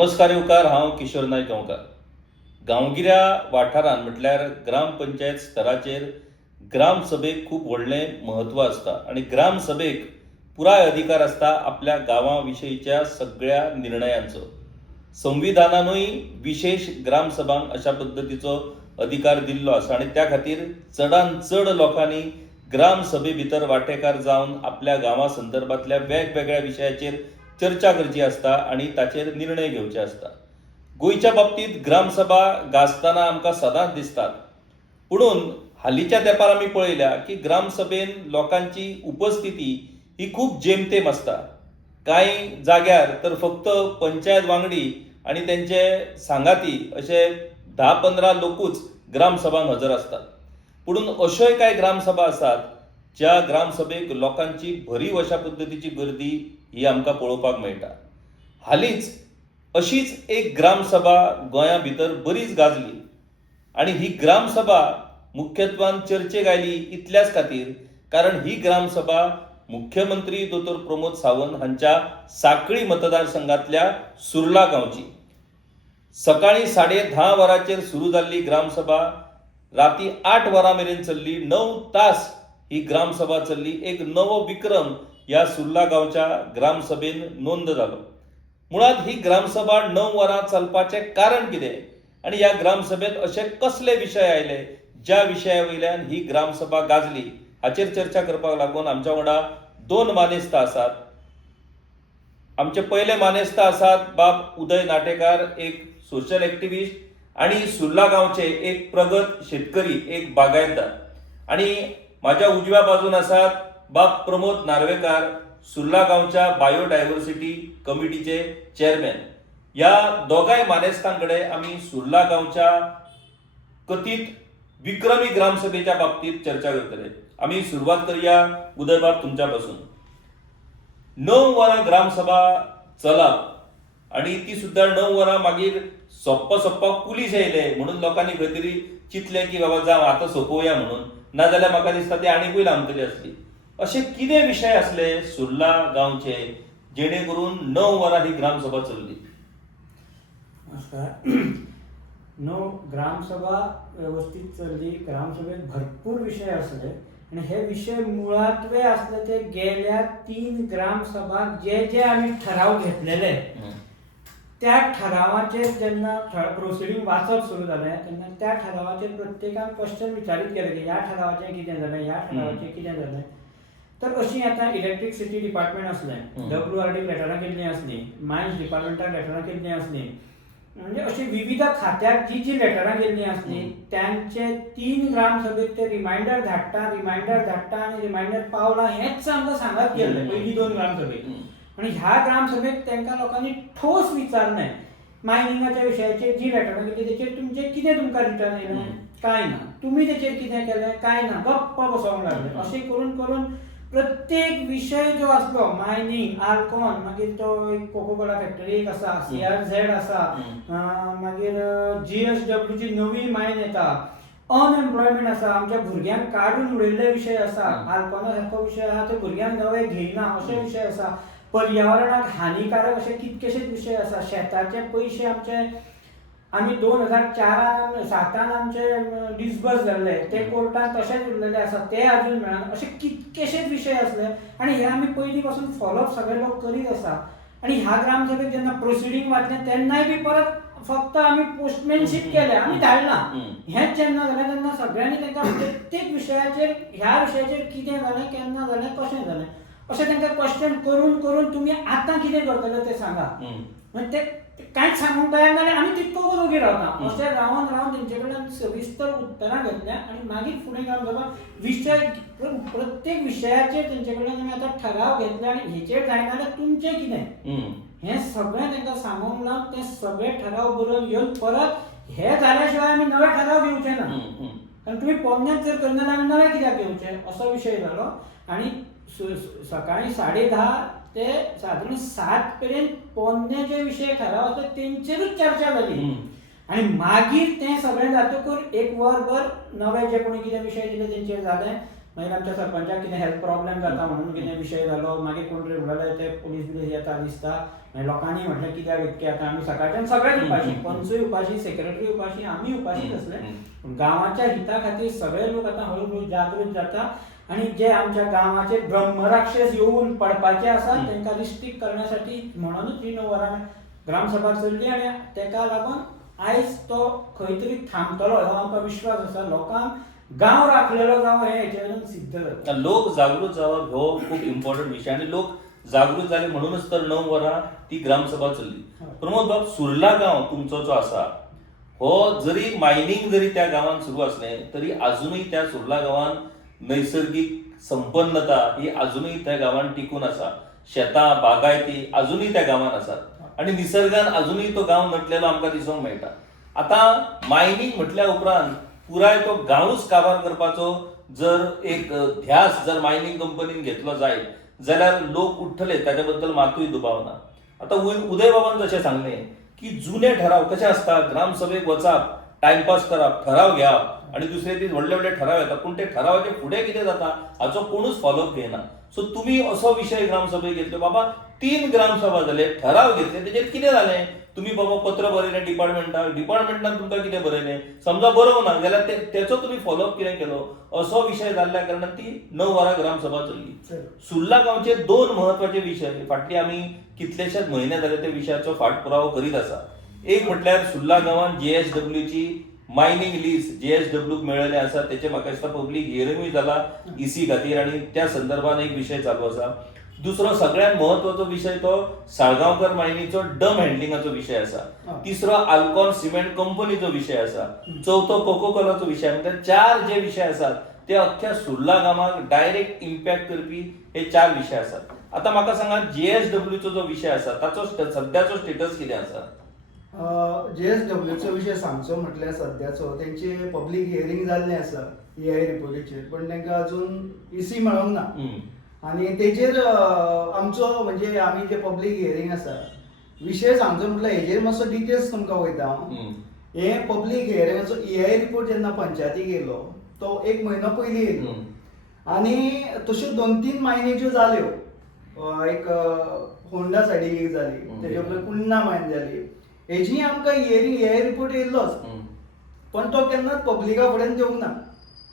नमस्कार येवकार, हांव किशोर नायक गांवकार. गांवगिऱ्या वाठारांत म्हटल्यार ग्रामपंचायत स्तराचेर ग्रामसभेक खूब व्हडलें म्हत्व आसता आनी ग्रामसभेक पुराय अधिकार आसता आपल्या गांवा विशयीच्या सगळ्या निर्णयांचो. संविधानानूय विशेष ग्रामसभांक अशा पद्दतीचो अधिकार दिल्लो आसा आनी त्या खातीर चडांत चड लोकांनी ग्रामसभे भितर वांटेकार जावन आपल्या गांवा संदर्भातल्या वेगवेगळ्या विशयाचेर चर्चा करची आसता आनी ताचेर निर्णय घेवचे आसता. गोंयच्या बाबतींत ग्रामसभा गाजताना आमकां सदांच दिसतात, पुणून हालींच्या तेंपार आमी पळयल्या की ग्रामसभेन लोकांची उपस्थिती ही खूब जेमतेम आसता. कांय जाग्यार तर फक्त पंचायत वांगडी आनी तेंचे सांगाती अशे 10-15 लोकूच ग्रामसभांक हजर असतात. पुणून अश्योय कांय ग्रामसभा आसात ज्या ग्रामसभेक लोकांची भरीव अशा पद्दतीची गर्दी ही आमकां पळोवपाक मेळटा. हालींच अशीच एक ग्रामसभा गोंया भितर बरीच गाजली आनी ही ग्रामसभा मुख्यत्वान चर्चेक आयली इतल्याच खातीर कारण ही ग्रामसभा मुख्यमंत्री दोतोर प्रमोद सावंत हांच्या सांखळी मतदारसंघातल्या सुर्ला गांवची. सकाळी 10:30 वरांचेर सुरू जाल्ली ग्रामसभा राती 8 वरां मेरेन चल्ली. 9 तास ही ग्रामसभा चल्ली. एक नवो विक्रम ह्या सुर्ला गांवच्या ग्रामसभेन नोंद जालो. मुळात ही ग्रामसभा 9 वरां चलपाचें कारण कितें आनी ह्या ग्रामसभेत असे कसले विशय आयले ज्या विशया वयल्यान ही ग्रामसभा गाजली हाचेर चर्चा करपाक लागून आमच्या वांगडा 2 मानेस्त आसात. आमचे पहिले मानेस्त आसात बाब उदय नाटेकार, एक सोशल एक्टिविस्ट आनी सुर्ला गांवचे एक प्रगत शेतकरी, एक बागायतदार. आनी म्हाज्या उजव्या बाजून आसात बाब प्रमोद नार्वेकार, सुर्ला गांवच्या बायोडायव्हर्सिटी कमिटीचे चेअरमॅन. ह्या दोगांय मानेस्तांकडे आमी सुर्ला गांवच्या कथीत विक्रमी ग्रामसभेच्या बाबतीत चर्चा करतले. आमी सुरवात करूया उदय बाब तुमच्या पासून. 9 वरां ग्रामसभा चलप आनी ती सुद्धा 9 वरां मागीर सोप्प पुलीस येयले म्हणून लोकांनी खंय तरी चिंतलें की बाबा जावं आतां सोंपोवया म्हणून, नाजाल्यार म्हाका दिसता ती आनीकूय लांबतली आसली. असे कितें विशय आसले सुर्ला गांवचे जेणे करून 9 वरां ही ग्रामसभा चल्ली? नमस्कार. ग्रामसभा व्यवस्थित चलली. ग्रामसभेत भरपूर विषय असले आणि हे विषय मुळातवे असले ते गेल्या 3 ग्रामसभा जे आम्ही ठराव घेतलेले त्या ठरावाचेर जेन्ना प्रोसिडींग वाचप सुरू जालें तेन्ना त्या ठरावाचेर प्रत्येकान क्वेश्चन विचारीत केले की ह्या ठरावाचें कितें जालें, ह्या ठरावाचें कितें जालें. तर अशी आतां इलेक्ट्रिसिटी डिपार्टमेंट असलें, WRD लेटरां केल्लीं असलीं, मायन्स डिपार्टमेंटाक लेटरां केल्लीं असलीं, म्हणजे अशी विविध खात्याक जी लेटरां गेल्लीं असलीं त्यांचे 3 ग्रामसभेक ते रिमांयडर धाडटा आनी रिमांयडर पावला हेंच आमकां सांगत गेल्लें पयलीं 2 ग्रामसभेक. आणि ह्या ग्रामसभेक तांकां लोकांनी ठोस विचारलें मायनिंगाच्या विशयाचेर जी लेटरां गेल्ली तेचेर तुमचें कितें तुमकां रिटर्न येयलें, कांय ना. तुमी तेचेर कितें केलें, कांय ना. गप्प बसोंक लागले. अशें करून करून प्रत्येक विशय जो आसलो, मायनिंग, आल्कोन, मागीर तो एक कोकोकोला फॅक्टरी एक आसा, CRZ आसा, मागीर GSW ची नवी मायन येता, अनएम्प्लॉयमेंट आसा, आमच्या भुरग्यांक काडून उडयल्ले विशय आसा, आल्कोना सारको विशय आसा ते भुरग्यांक नवे घेयना अशे विशय आसा, पर्यावरणाक हानिकारक अशे कितकेशेच विशय आसा, शेताचे पयशे आमचे आमी 2007 आमचे डिसबर्स जाल्ले ते कोर्टात तशेंच उरलेले आसा, ते अजून मेळना. अशे कितकेशेच विशय असले आनी हे आमी पयलीं पासून फॉलोअप सगळे लोक करीत आसा. आनी ह्या ग्रामसभेक जेन्ना प्रोसिडींग वाचलें तेन्नाय बी परत फक्त आमी पोस्टमॅनशीप केलें, आमी धाडना. हेंच जेन्ना जालें तेन्ना सगळ्यांनी तांकां प्रत्येक विशयाचेर ह्या विशयाचेर कितें जालें, केन्ना जालें, कशें जालें अशें तांकां क्वेश्चन करून करून तुमी आतां कितें करतले तें सांगा. म्हणजे ते कांयच सांगूंक तयार नाले. आमी तितको उगी रावता. अशें रावन रावन तेंचे कडल्यान सविस्तर उत्तरां घेतल्या आनी मागीर फुडें ग्रामसभा विशय प्रत्येक विशयाचेर तेंचे कडल्यान आमी आतां ठराव घेतले आनी हेचेर जायना जाल्यार तुमचें कितें हें सगळें तांकां सांगूंक लावन ते सगळे ठराव बरोवन घेवन परत हे जाल्या शिवाय आमी नवे ठराव घेवचे ना. कारण तुमी पोरण्यांत जर करना जाल्यार आमी नवे कित्याक घेवचे असो विशय जालो. आनी सकाळी 10:30 ते साधारण 7 पर्यंत पोरणे जे विशय ठराव आसले तेंचेरूच चर्चा जाली. आणि मागीर तें सगळें जातकूर 1 वरभर नवे जे कोणी कितें विशय दिले तेंचेर जालें. मागीर आमच्या सरपंचाक कितें हेल्थ प्रॉब्लेम जाता म्हणून कितें विशय जालो, मागीर कोण तरी उलयले ते पुलीस बिलीस येता दिसता. मागीर लोकांनी म्हटलें कित्याक इतकें आतां आमी सकाळच्यान सगळेच उपाशी, पंचूय उपाशी, सेक्रेटरी उपाशी, आमी उपाशीच आसले. पूण गांवाच्या हिता खातीर सगळे लोक आतां हळू जागृत जाता आणि जे आमच्या गांवाचे ब्रह्मराक्षस येऊन पडपाचे आसा तांकां रिस्ट्रिक्ट करण्यासाठी म्हणूनच ही 9 वरां ग्रामसभा चल्ली आणि ताका लागून आयज तो खंय तरी थांबतलो हो आमकां विश्वास आसा. लोकांक गांव राखलेलो जावं हें हेचेवरून सिद्ध जाता. लोक जागृत जावप हो खूप इम्पॉर्टंट विषय आणि लोक जागृत जाले म्हणूनच तर 9 वरां ती ग्रामसभा चल्ली. प्रमोद बाब, सुर्ला गांव तुमचो जो आसा हो जरी मायनिंग जरी त्या गांवांत सुरू असलें तरी अजूनही त्या सुर्ला गांवांत नैसर्गिक संपन्नता ही अजूनही त्या गांवांत टिकून आसा. शेतां बागायती अजूनही त्या गांवांत आसात आणि निसर्गान अजूनही तो गांव नटलेलो आमकां दिसूंक मेळटा. आतां मायनिंग म्हटल्या उपरांत पुराय तो गांवूच काबार करपाचो जर एक ध्यास जर मायनिंग कंपनीन घेतलो जायत जाल्यार लोक उठ्ठले, ताच्या बद्दल मातूय दुबाव ना. आतां उदय बाबान जशें सांगलें की जुने ठराव कशे असता, ग्रामसभेक वचप, टायमपास करप, ठराव घेवप आणि दुसरे दीस व्हडले व्हडले ठराव येतात, पूण ते ठरावाचे फुडें कितें जाता हाचो कोणूच फॉलोअप घेयना. सो तुमी असो विशय ग्रामसभेक घेतलो, बाबा 3 ग्रामसभा जाले, ठराव घेतले, तेजेर कितें जालें? तुम्ही बाबा पत्र बरयलें डिपार्टमेंटान तुमकां कितें बरयलें? समजा बरोवंक ना जाल्यार तेचो तुमी फॉलोअप कितें केलो? असो विशय जाल्ल्या कारणान ती 9 वरां ग्रामसभा चल्ली. सुर्ला गांवचे 2 महत्वाचे विशय फाटली आमी कितलेशेच म्हयने जाले त्या विशयाचो फाटपुरावो करीत आसा. एक म्हटल्यार सुर्ला गांवांत JSWची मायनिंग लीज JSWक मेळिल्लें आसा, तेचे म्हाका दिसता पब्लीक हियरिंगूय जाला EC खातीर आणि त्या संदर्भात एक विशय चालू आसा. दुसरो सगळ्यात महत्वाचो विषय तो साळगांवकर मायनीचो डम हँडलिंगाचो विशय आसा. तिसरो अल्कॉन सिमेंट कंपनीचो विशय आसा. चौथो कोको कोलाचो विशय. म्हणजे 4 जे विशय आसात ते अख्ख्या सुर्ला गांवाक डायरेक्ट इम्पॅक्ट करपी हे 4 विशय आसात. आता म्हाका सांगा JSWचो जो विशय आसा ताचो सध्याचो स्टेटस कितें आसा? JSWचो विशय सांगचो म्हटल्यार सध्याचो तेंचे पब्लीक हियरिंग जाल्लें आसा EIA रिपोर्टीचेर, पण तांकां अजून EC मेळोंक ना. आणि तेजेर आमचो म्हणजे आमी जे पब्लीक हियरिंग आसा विशय सांगचो म्हटल्यार हेजेर मातसो डिटेल्स तुमकां वयता हांव. हे पब्लीक हियरिंगाचो EIA रिपोर्ट जेन्ना पंचायतीक येयलो तो 1 म्हयनो पयलीं येयलो आणि तश्यो 2-3 मायनीच्यो जाल्यो. एक होंडा सायडीक एक जाली, तेजे उपरांत कुंडा मायन जाली. हेजी आमकां EIA रिपोर्ट येयल्लोच, पण तो केन्नाच पब्लिका फुड्यान देवंक ना.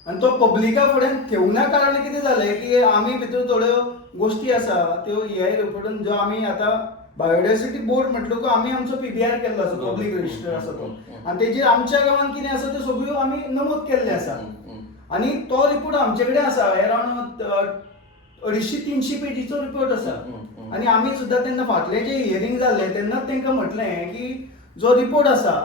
आणि तो पब्लिका फुड्यान ठेवना कारण कितें जालें की आमी भितर थोड्यो गोश्टी आसा त्यो EIA रिपोर्टान ज्यो आमी आतां बायोडायवर्सिटी बोर्ड म्हटलो की आमी आमचो PBR केल्लो आसा, पब्लीक रजिस्टर आसा तो, आणि तेजेर आमच्या गांवांत कितें आसा त्यो सगळ्यो आमी नमूद केल्ले आसा. आणि तो रिपोर्ट आमचे कडेन आसा, अरावंड 250-300 पेजीचो रिपोर्ट आसा. आणि आमी सुद्दां तेन्ना फाटलें जे हियरिंग जाल्लें तेन्नाच तांकां म्हटलें की जो रिपोर्ट आसा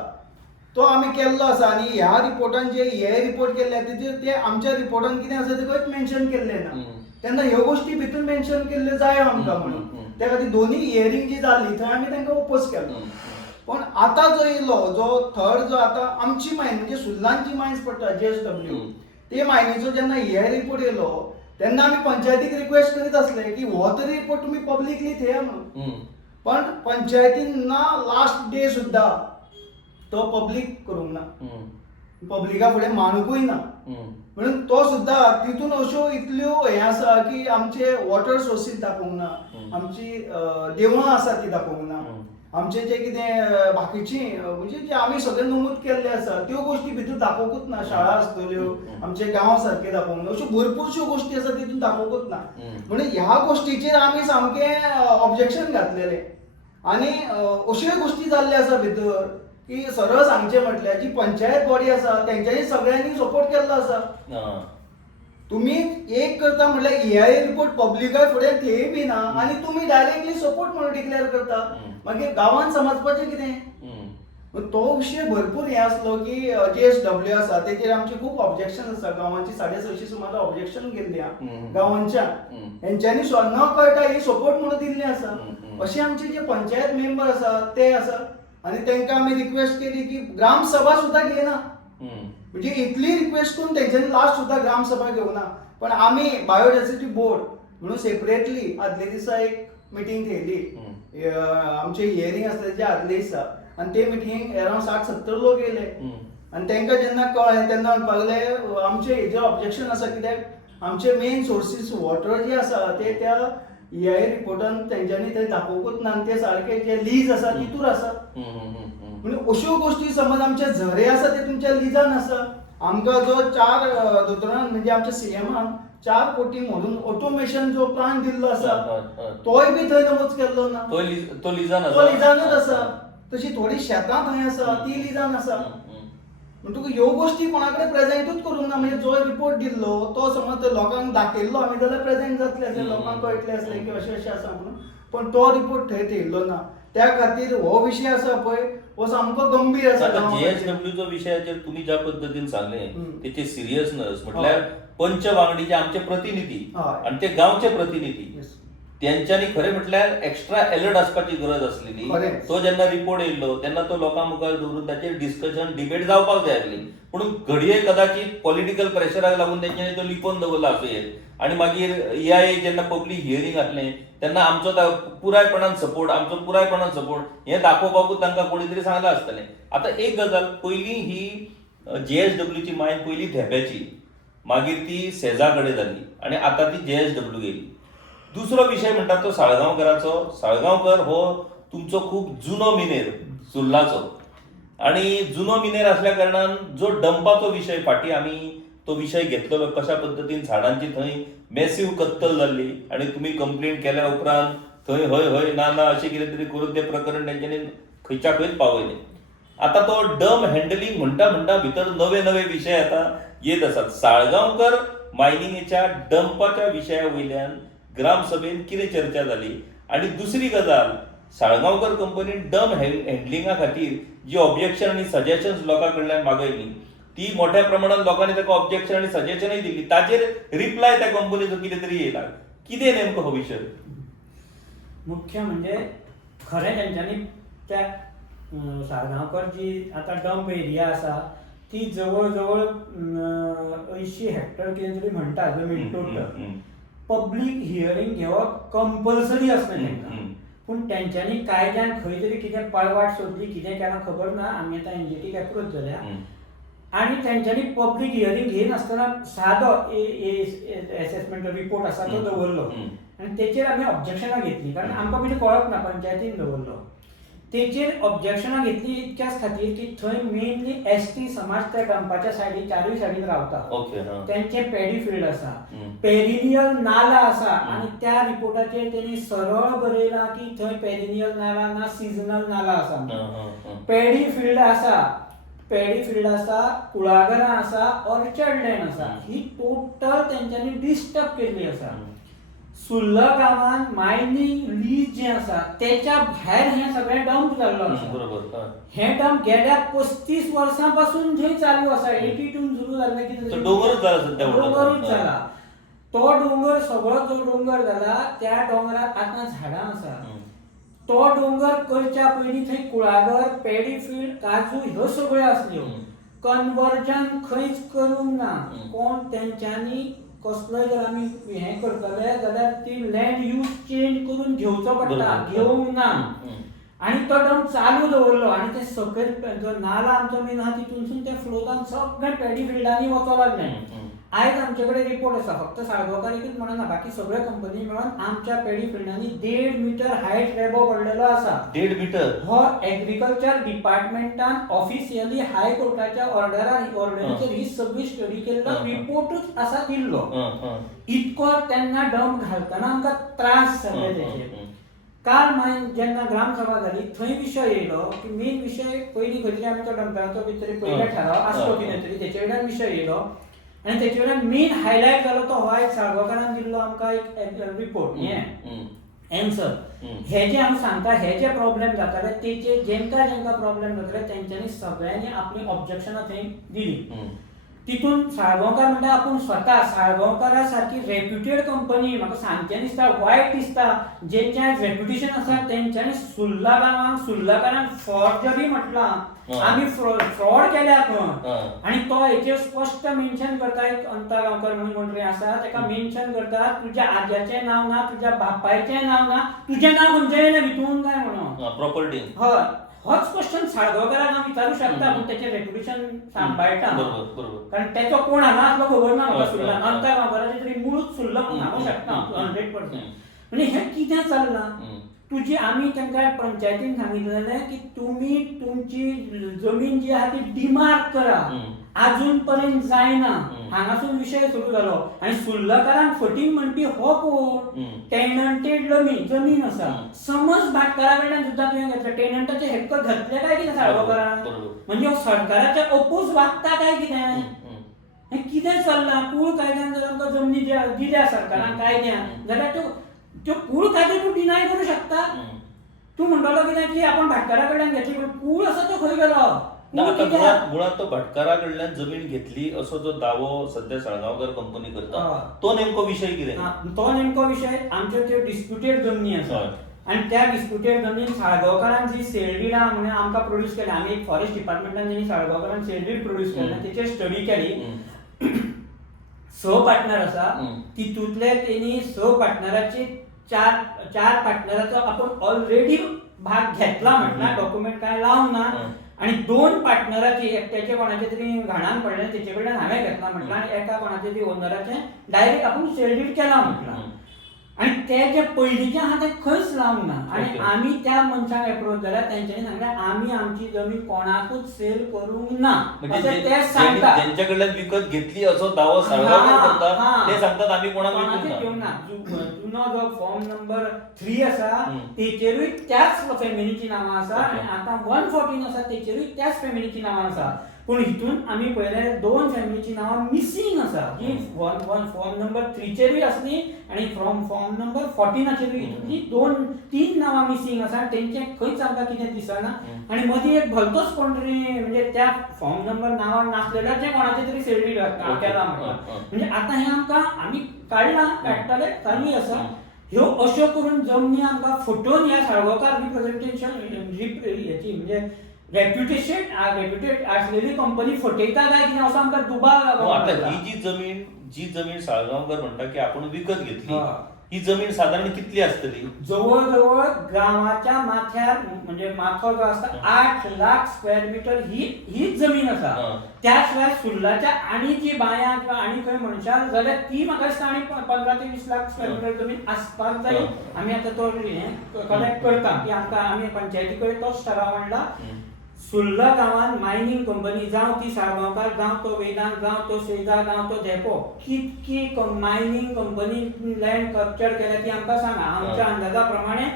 तो आमी केल्लो आसा आणि ह्या रिपोर्टान जे EIA रिपोर्ट केल्ले तेजेर ते आमच्या रिपोर्टान कितें आसा ते खंयच मेन्शन केल्लें ना. तेन्ना ह्यो गोश्टी भितून मेन्शन केल्ल्यो जाय आमकां म्हणून त्या खातीर दोन्ही हियरिंग जी जाल्ली थंय आमी तांकां ओपोज केलो. पण आतां जो येयलो जो थर्ड जो आतां आमची मायन म्हणजे सुर्लांची मायन्स पडटा JSW ते मायनीचो जेन्ना EIA रिपोर्ट येयलो तेन्ना आमी पंचायतीक रिक्वेस्ट करीत आसले की हो तरी रिपोर्ट तुमी पब्लिकली थेया म्हणून, पण पंचायतीन ना लास्ट डे सुद्दां तो पब्लीक करूंक ना, पब्लिका फुडें मानूकूय ना. म्हणून तो सुद्दां तितून अश्यो इतल्यो हे आसा की आमचे वॉटर सोर्सीस दाखोवंक ना, आमची देवळां आसा ती दाखोवंक ना, आमचे जे कितें बाकीची म्हणजे जे आमी सगळे नमूद केल्ले आसा त्यो गोश्टी भितर दाखोवंकूच ना. शाळा आसतल्यो, आमचे गांव सारके दाखोवंक ना, अश्यो भरपूरश्यो गोश्टी आसा तितून दाखोवंकूच ना. म्हणून ह्या गोश्टीचेर आमी सामकें ऑब्जेक्शन घातलेलें. आणि अश्योय गोश्टी जाल्ल्यो आसा भितर की सरळ सांगचें म्हटल्यार जी पंचायत बॉडी आसा तेंच्यांनी सगळ्यांनी सपोर्ट केल्लो आसा. तुम्ही एक करता म्हटल्यार EIA रिपोर्ट पब्लिका फुडें थेय बी ना आणि तुम्ही डायरेक्टली सपोर्ट म्हणून डिक्लेअर करता, मागीर गांवांत समजपाचें कितें? तो विशय भरपूर हे आसलो की JSW आसा तेजेर आमचे खूब ऑब्जेक्शन आसा. गांवांची 650 सुमार ऑब्जेक्शन गेल्ली गांवांच्या, हेंच्यांनी न कळटा ही सपोर्ट म्हणून दिल्ली आसा. अशे आमचे जे पंचायत मेंबर आसा ते आसा आणि तांकां आमी रिक्वेस्ट केली की ग्रामसभा सुद्दां घेयना. म्हणजे इतली रिक्वेस्ट करून तेंच्यांनी लास्ट सुद्दां ग्रामसभा घेवना. पण आमी बायोडायवर्सिटी बोर्ड म्हणून सेपरेटली आदले दिसा एक मिटींग थेयली, आमचे हियरिंग आसता तेच्या आदले दिसा, आणि ते मिटींगेक अरावंड 60-70 लोक येयले. आणि तांकां जेन्ना कळ्ळें तेन्ना म्हणपाक लागले आमचे हेजेर ऑब्जेक्शन आसा कित्याक आमचे मेन सोर्सीस वॉटर जे आसा ते त्या EIA रिपोर्टान तेंच्यांनी थंय दाखोवंकूच ना आनी ते सारके जे लीज आसा तितूर आसा. म्हणजे अश्यो गोष्टी समज आमचे झरे आसा ते तुमच्या लिजान आसा. आमकां जो 4 दोतोरान म्हणजे आमच्या CMान 4 कोटी म्हणून ऑटोमेशन जो प्लान दिल्लो आसा तोय बी थंय नमूद केल्लो ना. तो लिजान तो लिजानूच आसा. तशी थोडी शेतां थंय आसा ती लिजान आसा. म्हणटकूच ह्यो गोष्टी कोणाकडे प्रेझेंटूच करूंक ना. म्हणजे जो रिपोर्ट दिल्लो तो समज लोकांक दाखयल्लो आमी जाल्यार प्रेझेंट जातले आसले, लोकांक कळटले असले की अशें अशें आसा म्हणून. पण तो रिपोर्ट थंय थेयल्लो ना. त्या खातीर हो विशय आसा पळय हो सामको गंभीर आसा. JSWचो विशयाचेर तुम्ही ज्या पद्धतीन सांगले त्याचे सिरियसनेस म्हटल्यार पंच वांगडीचे आमचे प्रतिनिधी आणि ते गावचे प्रतिनिधी त्यांच्यानी खरें म्हटल्यार एक्स्ट्रा अलर्ट आसपाची गरज आसलेली. तो जेन्ना रिपोर्ट येयल्लो तेन्ना तो लोकां मुखार दवरून ताचेर डिस्कशन डिबेट जावपाक जाय आसली. पूण घडये कदाचित पॉलिटिकल प्रेशराक लागून तेंच्यांनी तो लिपोवन दवरलो आसुंये. आनी मागीर EIA जेन्ना पब्लीक हियरींग आसलें तेन्ना आमचो पुरायपणान सपोर्ट हें दाखोवपाकूच तांकां कोणी तरी सांगलें आसतलें. आतां एक गजाल पयलीं ही JSWची मायन पयलीं धेप्याची, मागीर ती सेजा कडेन जाली आनी आतां ती JSW गेली. दुसरो विशय म्हणटा तो साळगांवकराचो. साळगांवकर हो तुमचो खूब जुनो मिनेर सुर्लाचो आणि जुनो मिनेर असल्या कारणान जो डंपाचो विशय फाटीं आमी तो विशय घेतलेलो कशा पद्दतीन झाडांची थंय मॅसिव कत्तल जाल्ली आणि तुम्ही कंप्लेंट केल्या उपरांत थंय हय हय ना ना अशें कितें तरी करून तें प्रकरण तेंच्यांनी खंयच्या खंयच पावयलें. आतां तो डम हँडलिंग म्हणटा भितर नवे नवे विशय आतां येत आसात. साळगांवकर मायनिंगेच्या डंपाच्या विशया वयल्यान ग्रामसभेन कितें चर्चा जाली आणि दुसरी गजाल साळगांवकर कंपनीन डम हँडलिंगा खातीर जी ऑब्जेक्शन आनी सजेशन्स लोकां कडल्यान मागयली ती मोठ्या प्रमाणात लोकांनी ताका ऑब्जेक्शन आनी सजेशनय दिली. ताचेर रिप्लाय त्या कंपनीचो कितें तरी येयला. कितें नेमको हो विशय? मुख्य म्हणजे खरें तेंच्यांनी त्या साळगांवकर जी आतां डंप एरिया आसा ती जवळ जवळ 80 हेक्टर कितें तरी म्हणटा जमीन टोटल. पब्लीक हियरींग घेवप कंपल्सरी आसलें तेंकां. पूण तेंच्यांनी कायद्यान खंय तरी कितें पळवाट सोदली कितें केलां खबर ना. आमी आतां NGTक एप्रोच जाल्या आणि तेंच्यांनी पब्लीक हियरींग घेयनासतना सादो एसेसमेंट रिपोर्ट आसा तो दवरलो आनी तेचेर आमी ऑब्जेक्शनां घेतली. कारण आमकां कितें कळप ना पंचायतीन दवरलो. तेचेर ऑब्जेक्शनां घेतली इतक्याच खातीर की थंय मेनली ST समाज त्या डंपाच्या सायडीन चारूय सायडीन रावता. तेंचे पॅडी फील्ड आसा, पेरिनियल नाला आसा आनी त्या रिपोर्टाचेर तेणी सरळ बरयलां की थंय पेरिनियल नाला ना सिजनल नाला आसा. पॅडी फील्ड आसा, कुळागरां आसा, ऑर्चर्ड लँड आसा. ही टोटल तेंच्यांनी डिस्टर्ब केल्ली आसा. सुर्ला गांवान मायनिंग लीज जे आसा तेच्या भायर हे सगळे डंप जाल्लो आसा. हे डंप गेल्या 35 वर्सां पासून थंय चालू आसा. 82 सुरू जाल्ले कितें डोंगरूच जाला. तो डोंगर सगळो जो डोंगर जाला त्या डोंगरार आतां झाडां आसा. तो डोंगर करच्या पयलीं थंय कुळागर, पॅडी फील्ड, काजू ह्यो सगळ्यो आसल्यो. कन्वर्जन खंयच करूंक ना. कोण तेंच्यांनी कसलोय जर आमी हें करतले जाल्यार ती लँड यूज चेंज करून घेवचो पडटा, घेवंक ना. आनी तो डंप चालू दवरलो आनी ते सकयल जो नाला आमचो मेन आहा तितूनसून ते फ्लो जावन सगळे पॅडी फिल्डांनी वचो लागले. आयज आमचे कडेन रिपोर्ट आसा. फक्त साळगांवकारीकूच म्हणना बाकी सगळे कंपनी मेळोन आमच्या पॅडी फिल्डांनी 1.5 मीटर हायट रेबो पडलेलो आसा. 1.5 मीटर हो एग्रीकल्चर डिपार्टमेंटान ऑफिशियली हायकोर्टाच्या ऑर्डरीचेर ही सगळी स्टडी केल्लो रिपोर्टूच आसा दिल्लो. इतको तेन्ना डंप घालतना आमकां त्रास जाले तेचे. काल जेन्ना ग्रामसभा जाली थंय विशय येयलो की मेन विशय पयलीं खंय तरी आमी तो डंपाचो भितर पयले थाराव आसलो कितें तरी तेचे वयल्यान विशय येयलो आनी तेचे वयल्यान मेन हायलायट जालो तो हो एक साळगांवकारान दिल्लो आमकां एक रिपोर्ट एन्सर. हे जे हांव सांगता हे जे प्रॉब्लेम जाताले तेचे जेंका प्रॉब्लेम जाताले तेंच्यांनी सगळ्यांनी आपली ऑब्जेक्शनां थंय दिली. तितून साळगांवकार म्हणटा आपूण स्वता साळगांवकारा सारकी रेप्युटेड कंपनी म्हाका सांगचें दिसता वायट दिसता जेंचें रेप्युटेशन आसा तेंच्यांनी सुर्ला गांवांक सुर्लाकारान फॉर्जरी म्हटलां. आमी फ्रॉड केल्यात म्हणून. आनी तो हेचेर स्पश्ट मेन्शन करता. एक अंता गांवकर म्हणून आसा तेका मेन्शन करता तुज्या आज्याचें नांव ना, तुज्या बापायचें नांव ना, तुजें नांव खंयचें येयलें भितून काय म्हणून प्रॉपर्टी. हय होच क्वेश्चन साळगांवकाराक हांव विचारूं शकता पूण तेचें रेप्युटेशन सांबाळटा. कारण तेचो कोण हांगा आसलो खबर ना म्हाका सुर्ला. अंता गांवकाराचें तरी क्षुल्लक सांगू शकता 100%. हम्म. म्हणजे हे कितें चल्लां हम्म. तुजी आमी तांकां पंचायतीन सांगितलेलें की तुमी तुमची जमीन जी आहा ती डिमार्क करा. अजून पर्यंत जायना. हांगासून विशय सुरू जालो आनी सुर्लकारांक फटींग म्हणपी हो कोण टेनंटेड जमीन आसा. समज भाटकारा कडल्यान सुद्दां तुवें घेतलें टेनंटाचे हक्क घेतले काय कितें साळगांवकारान म्हणजे हो सरकाराच्या अपोज वागता काय कितें हें कितें चल्लां. कूळ कायद्यान जर आमकां जमनी दिल्या सरकारान कायद्यान जाल्यार त्यो कूळ कायदे तूं डिनाय करूं शकता. तूं म्हणटलो कितें की आपण भाटकारा कडल्यान घेतली पण कूळ आसा तो खंय गेलो. ना आता मुळात तो भाटकारा कडल्यान जमीन घेतली असो जो दावो सध्या साळगांवकर कंपनी करता तो नेमको विषय कितें. तो नेमको विशय आमच्यो त्यो डिस्प्युटेड जमनी आसा आनी त्या डिस्प्युटेड जमनीन साळगांवकारान जी सेल डिडां म्हणजे आमकां प्रोड्यूस केल्या आमी एक फॉरेस्ट डिपार्टमेंटान जेणी साळगांवकारान सेल डीड प्रोड्यूस केलें तेचेर स्टडी केली. 6 पार्टनर आसा तितूंतले तेणी 6 पार्टनराची चार पार्टनराचो आपण ऑलरेडी भाग घेतला म्हटला डॉक्युमेंट काय लावना आणि 2 पार्टनराची एकट्याचे कोणाचे तरी घाणान पडले तेचे कडल्यान हांवें घेतला म्हटला आणि एका कोणाचे तरी ओनराचे डायरेक्ट आपण सेल डीड केला म्हटला. आणि ते जे पयलींचे आहा ते खंयच लावंक ना आणि आमी त्या मनशाक एप्रोच जाल्यार तेंच्यांनी सांगलें आमी आमची जमीन कोणाकूच सेल करूंक ना अशें ते सांगतात. जेंच्या कडल्यान विकत घेतली असो दावो साळगांवकर करता ते सांगतात आमी कोणाक विकूंक ना. जुनो जो फॉर्म नंबर 3 आसा तेचेरूय त्याच फॅमिलीची नांवां आसा आणि आता 114 आसा तेचेरूय त्याच फॅमिलीची नांवां आसा. पूण हितून आमी पळयलें 2 फॅमिलीची नांवां मिसिंग आसा जी फॉर्म नंबर 3 चेरूय आसली आणि फॉर्म नंबर 14 हितूंतली 2-3 नांवां मिसिंग आसा तेंचे खंयच आमकां कितें दिसना. आणि मदीं एक भलतोच कोण तरी म्हणजे त्या फॉर्म नंबर नांवां नासलेल्या जे कोणाचे तरी सेल डीड केला म्हटला. म्हणजे आता हे आमकां आमी काडटाले चालूय आसा. ह्यो अश्यो करून जमनी आमकां फटोवन ह्या साळगांवकार रिप्रेझेंटेशन हेची म्हणजे रेप्युटेड आसलेली कंपनी फटयता काय कितें असो आमकां दुबाव लागलो. आता ही जी जमीन साळगांवकर म्हणटा की आपण विकत घेतली ही जमीन साधारण कितली आसतली. जवळ गावाच्या माथ्यार म्हणजे माथो जो आसता 8 लाख स्क्वेअर मीटर हीच जमीन आसा. त्याशिवाय सुर्लाच्या आणि जी बायां किंवा आणि खंय मनशां जाल्यार ती म्हाका दिसता आनी 15 ते 20 लाख स्क्वेअर मीटर जमीन आसपाक जाय. आमी आतां तो कलेक्ट करता की आमकां आमी पंचायती कडेन तोच ठराव मांडला. सुर्ला गांवांत मायनिंग कंपनी जावं ती साळगांवकार जावं तो वेदांत जावं तो सेजा जावं तो डेपो कितकी मायनिंग कंपनी लँड कॅप्चर केल्या ती आमकां सांगा. आमच्या अंदाजा प्रमाणे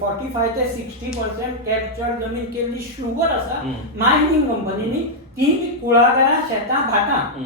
45 ते 60% कॅप्चर जमीन केल्ली शुगर आसा मायनिंग कंपनीनी. ती कुळागरां शेतां भाटां.